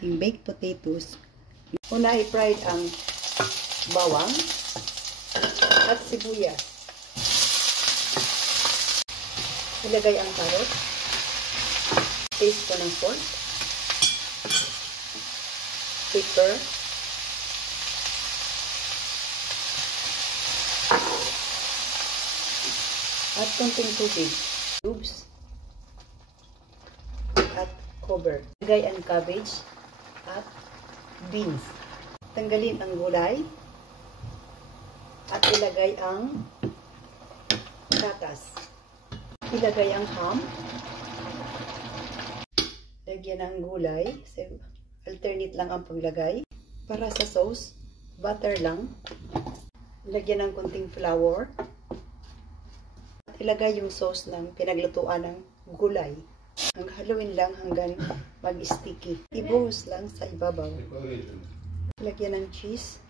ating baked potatoes. Una i-fried ang bawang at sibuyas. Ilagay ang carrot. Taste ko ng salt. Pepper. At konting tubig. Cubes. At cover. Ilagay ang cabbage at beans. Tanggalin ang gulay. At ilagay ang patatas. Ilagay ang ham. Lagyan ang gulay. Alternate lang ang paglagay. Para sa sauce, butter lang. Lagyan ng konting flour. At ilagay yung sauce ng pinaglutuan ng gulay. Haluin lang hanggang mag-sticky. Ibuhos lang sa ibabaw. Lagyan ng cheese.